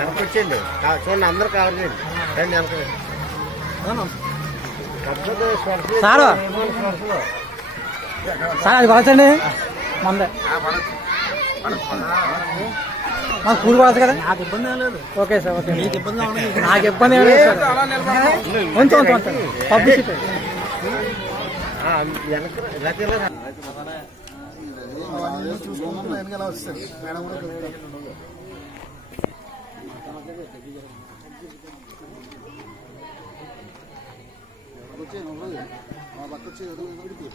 వెనకొచ్చేయండి చూడండి, అందరూ కావాలి రండి వెనకరండి సార్. సార్ అది పడచ్చండి మందే మాకు కూలి పడచ్చు కదా. నాకు ఇబ్బంది ఏం లేదు. Okay sir, okay. మీకు ఇబ్బంది నాకు ఇబ్బంది ఏం లేదు సార్. పబ్లిసిటీ వెనకాల వస్తారు మేడం కూడా వచ్చి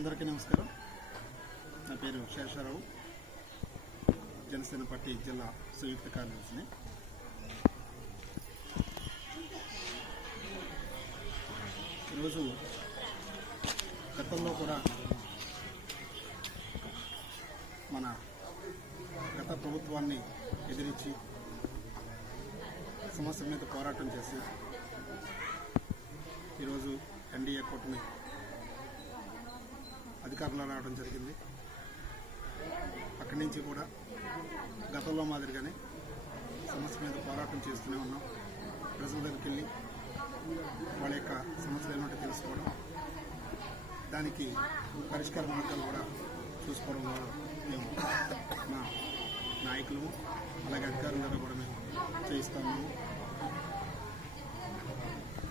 అందరికీ నమస్కారం. నా పేరు శేషారావు, జనసేన పార్టీ జిల్లా సంయుక్త కార్యదర్శిని. ఈరోజు గతంలో కూడా మన గత ప్రభుత్వాన్ని ఎదిరించి సమస్య మీద పోరాటం చేసి ఈరోజు ఎన్డీఏ కూటమి అధికారంలో రావడం జరిగింది. అక్కడి నుంచి కూడా గతంలో మాదిరిగానే సమస్య మీద పోరాటం చేస్తూనే ఉన్నాం. ప్రజల దగ్గరికి వెళ్ళి వాళ్ళ యొక్క సమస్యలు ఏమంటే తెలుసుకోవడం, దానికి పరిష్కార మార్గాలు కూడా చూసుకోవడం ద్వారా మేము మా నాయకులు అలాగే అధికారుల ద్వారా కూడా మేము చేయిస్తాము.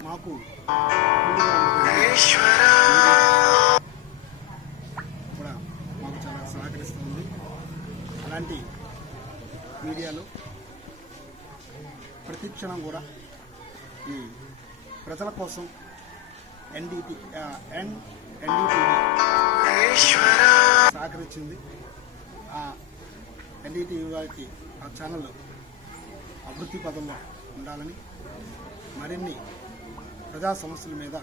మాకు కూడా మాకు చాలా సహకరిస్తుంది. అలాంటి మీడియాలో ప్రతిక్షణం కూడా ఈ ప్రజల కోసం ఎన్డీటీవీ సహకరించింది. ఆ ఎన్డీటీవీ వారికి ఆ ఛానల్ అభివృద్ధి పదంలో ఉండాలని, మరిన్ని ప్రజా సమస్యల మీద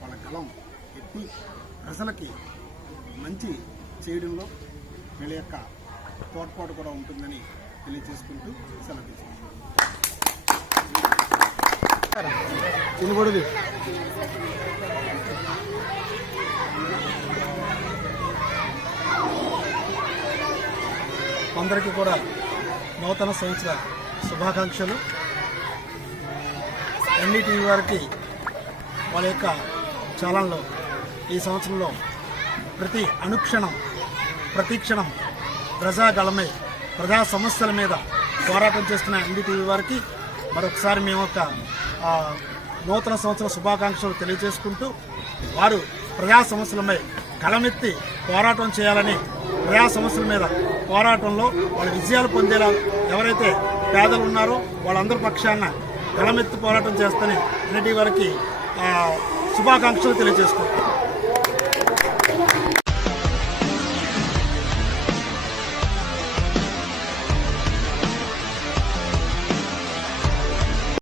వాళ్ళ గలం ఎత్తి ప్రజలకి మంచి చేయడంలో వీళ్ళ యొక్క తోడ్పాటు కూడా ఉంటుందని తెలియజేసుకుంటూ సెలవు తీసుకుంటాం. అందరికీ కూడా నూతన సంవత్సర శుభాకాంక్షలు. ఎన్డీటీవీ వారికి వాళ్ళ యొక్క ఛానల్లో ఈ సంవత్సరంలో ప్రతి అనుక్షణం ప్రతిక్షణం ప్రజాగళమై ప్రజా సమస్యల మీద పోరాటం చేస్తున్న ఎన్డీటీవీ వారికి మరొకసారి మేము ఒక నూతన సంవత్సర శుభాకాంక్షలు తెలియజేసుకుంటూ, వారు ప్రజా సమస్యలపై గళమెత్తి పోరాటం చేయాలని, ప్రజా సమస్యల మీద పోరాటంలో వాళ్ళ విజయాలు పొందేలా ఎవరైతే పేదలు ఉన్నారో వాళ్ళందరి పక్షాన గళమెత్తి పోరాటం చేస్తని ఎన్డీటీవీ వారికి శుభాకాంక్షలు తెలియజేసుకుంటాం.